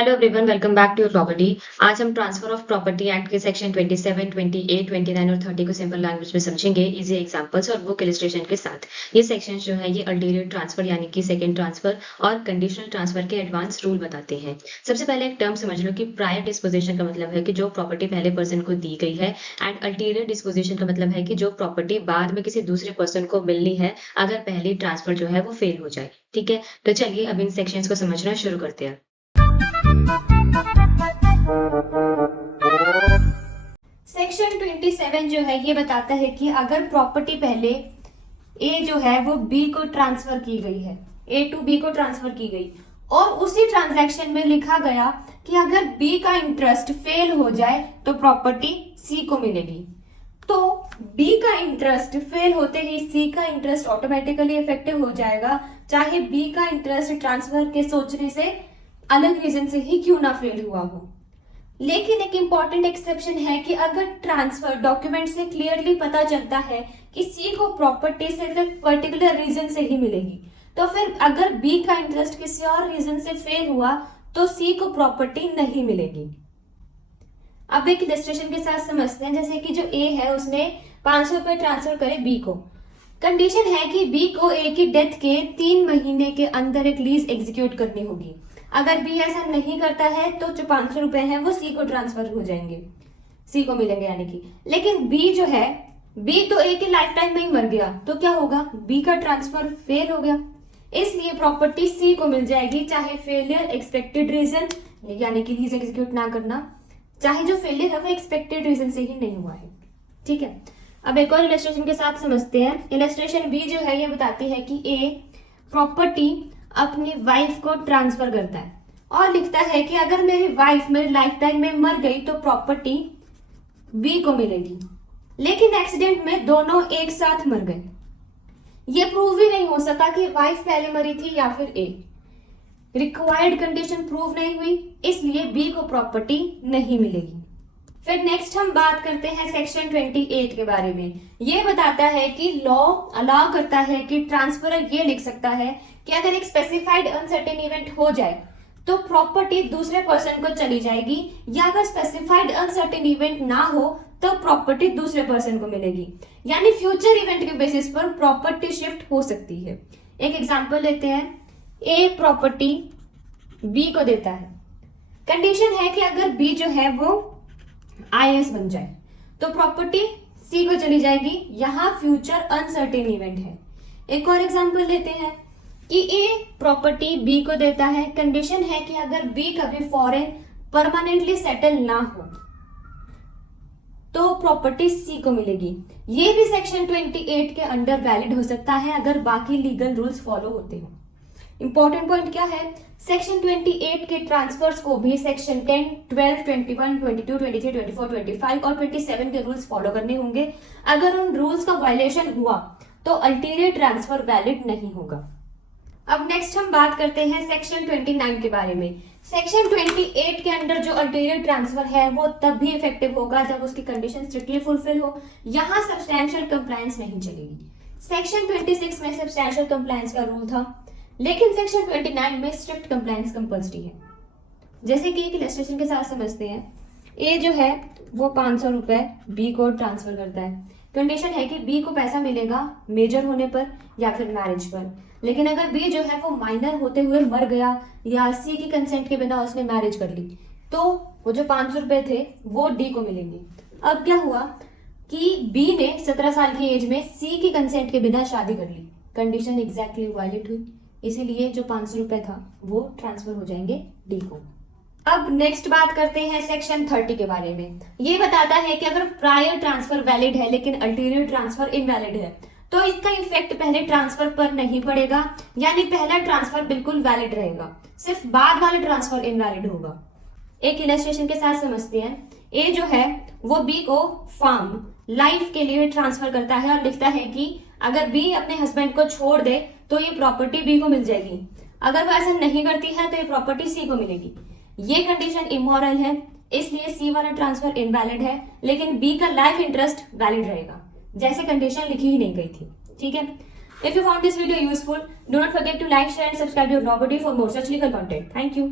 Hello everyone, welcome back to your property. आज हम transfer of property act के section 27, 28, 29 और 30 को सिंपल लैंग्वेज में समझेंगे इजी एग्जांपल्स और बुक इलस्ट्रेशन के साथ। ये सेक्शन जो है ये अल्टीरियर ट्रांसफर यानी कि सेकंड ट्रांसफर और कंडीशनल ट्रांसफर के एडवांस रूल बताते हैं। सबसे पहले एक टर्म समझ लो कि प्रायर डिस्पोजिशन का मतलब है कि जो प्रॉपर्टी पहले पर्सन को दी गई है, एंड अल्टीरियर डिस्पोजिशन का मतलब है कि जो प्रॉपर्टी बाद में किसी दूसरे पर्सन को मिलनी है अगर पहली ट्रांसफर जो है वो फेल हो जाए। ठीक है, तो चलिए अब इन सेक्शंस को समझना शुरू करते हैं। सेक्शन 27 जो है ये बताता है कि अगर प्रॉपर्टी पहले ए जो है वो बी को ट्रांसफर की गई है, ए टू बी को ट्रांसफर की गई और उसी ट्रांजैक्शन में लिखा गया कि अगर बी का इंटरेस्ट फेल हो जाए तो प्रॉपर्टी सी को मिलेगी। तो बी का इंटरेस्ट फेल होते ही सी का इंटरेस्ट ऑटोमेटिकली इफेक्टिव हो जाएगा, चाहे बी का इंटरेस्ट ट्रांसफर के सोचने से अलग रीजन से ही क्यों ना फेल हुआ हो। लेकिन एक इंपॉर्टेंट एक्सेप्शन है कि अगर ट्रांसफर डॉक्यूमेंट से क्लियरली पता चलता है कि सी को प्रॉपर्टी सिर्फ एक पर्टिकुलर रीजन से ही मिलेगी, तो फिर अगर बी का इंटरेस्ट किसी और रीजन से फेल हुआ तो सी को प्रॉपर्टी नहीं मिलेगी। अब एक इलस्ट्रेशन के साथ समझते हैं। जैसे कि जो ए है उसने 500 रुपए ट्रांसफर करे बी को। कंडीशन है कि बी को ए की डेथ के 3 महीने के अंदर एक लीज एग्जीक्यूट करनी होगी। अगर बी ऐसा नहीं करता है तो जो 500 रुपए हैं वो सी को ट्रांसफर हो जाएंगे, सी को मिलेंगे यानी कि। लेकिन बी जो है, बी तो ए के लाइफ टाइम में ही मर गया तो क्या होगा, बी का ट्रांसफर फेल हो गया, इसलिए प्रॉपर्टी सी को मिल जाएगी, चाहे फेलियर एक्सपेक्टेड रीजन यानी कि लीज एग्जीक्यूट ना करना, चाहे जो फेलियर है वो एक्सपेक्टेड रीजन से ही नहीं हुआ है। ठीक है, अब एक और इलस्ट्रेशन के साथ समझते हैं। इलस्ट्रेशन बी जो है ये बताती है कि ए प्रॉपर्टी अपनी वाइफ को ट्रांसफर करता है और लिखता है कि अगर मेरी वाइफ मेरे लाइफ टाइम में मर गई तो प्रॉपर्टी बी को मिलेगी। लेकिन एक्सीडेंट में दोनों एक साथ मर गए, ये प्रूव ही नहीं हो सका कि वाइफ पहले मरी थी या फिर ए। रिक्वायर्ड कंडीशन प्रूव नहीं हुई, इसलिए बी को प्रॉपर्टी नहीं मिलेगी। फिर नेक्स्ट हम बात करते हैं सेक्शन 28 के बारे में। ये बताता है कि लॉ अलाउ करता है कि ट्रांसफरर ये लिख सकता है कि अगर एक स्पेसिफाइड अनसर्टेन इवेंट हो जाए तो प्रॉपर्टी दूसरे पर्सन को चली जाएगी, या अगर स्पेसिफाइड अनसर्टेन इवेंट ना हो तो प्रॉपर्टी दूसरे पर्सन को मिलेगी। यानी फ्यूचर इवेंट के बेसिस पर प्रॉपर्टी शिफ्ट हो सकती है। एक एग्जांपल लेते हैं। ए प्रॉपर्टी बी को देता है, कंडीशन है कि अगर बी जो है वो IAS बन जाए तो प्रॉपर्टी सी को चली जाएगी, यहां फ्यूचर अनसर्टेन इवेंट है। एक और एग्जांपल लेते हैं कि ए प्रॉपर्टी बी को देता है, कंडीशन है कि अगर बी कभी फॉरेन परमानेंटली सेटल ना हो तो प्रॉपर्टी सी को मिलेगी। ये भी सेक्शन 28 के अंडर वैलिड हो सकता है अगर बाकी लीगल रूल्स फॉलो होते हो। इंपॉर्टेंट पॉइंट क्या है, सेक्शन 28 के ट्रांसफर्स को भी सेक्शन 10, 12, 21, 22, 23, 24, 25 और 27 के रूल्स फॉलो करने होंगे। अगर उन रूल्स का वायलेशन हुआ तो अल्टीरियर ट्रांसफर वैलिड नहीं होगा। अब नेक्स्ट हम बात करते हैं सेक्शन 29 के बारे में। सेक्शन 28 के अंडर जो अल्टीरियर ट्रांसफर है वो तब भी इफेक्टिव होगा जब उसकी कंडीशन स्ट्रिक्टली फुलफिल हो, यहाँ सब्सटैंशियल कंप्लायंस नहीं चलेगी। सेक्शन 26 में सब्सटैंशियल कंप्लायंस का रूल था, लेकिन सेक्शन 29 में स्ट्रिक्ट कंप्लायंस कंपल्सरी है। जैसे कि एक इलस्ट्रेशन के साथ समझते हैं। ए जो है वो 500 रुपए बी को ट्रांसफर करता है। कंडीशन है कि बी को पैसा मिलेगा मेजर होने पर या फिर मैरिज पर, लेकिन अगर बी जो है वो माइनर होते हुए मर गया या सी की कंसेंट के बिना उसने मैरिज कर ली तो वो जो 500 रुपए थे वो डी को मिलेंगे। अब क्या हुआ कि बी ने 17 साल की एज में सी की कंसेंट के बिना शादी कर ली, कंडीशन एग्जैक्टली वायलेट हुई, इसीलिए जो 500 रुपए था वो ट्रांसफर हो जाएंगे डी को। अब नेक्स्ट बात करते हैं सेक्शन 30 के बारे में। ये बताता है कि अगर प्रायर ट्रांसफर वैलिड है लेकिन अल्टीरियर ट्रांसफर इनवैलिड है तो इसका इफेक्ट पहले ट्रांसफर पर नहीं पड़ेगा, यानी पहला ट्रांसफर बिल्कुल वैलिड रहेगा, सिर्फ बाद वाला ट्रांसफर इनवैलिड होगा। एक इलस्ट्रेशन के साथ समझते हैं। ए जो है वो बी को फार्म लाइफ के लिए ट्रांसफर करता है और लिखता है कि अगर बी अपने हस्बैंड को छोड़ दे तो ये प्रॉपर्टी बी को मिल जाएगी, अगर वो ऐसा नहीं करती है तो ये प्रॉपर्टी सी को मिलेगी। ये कंडीशन इमोरल है, इसलिए सी वाला ट्रांसफर इनवैलिड है, लेकिन बी का लाइफ इंटरेस्ट वैलिड रहेगा, जैसे कंडीशन लिखी ही नहीं गई थी। ठीक है, if you found this video useful, do not forget to like, share and subscribe your property for more such legal content. Thank you.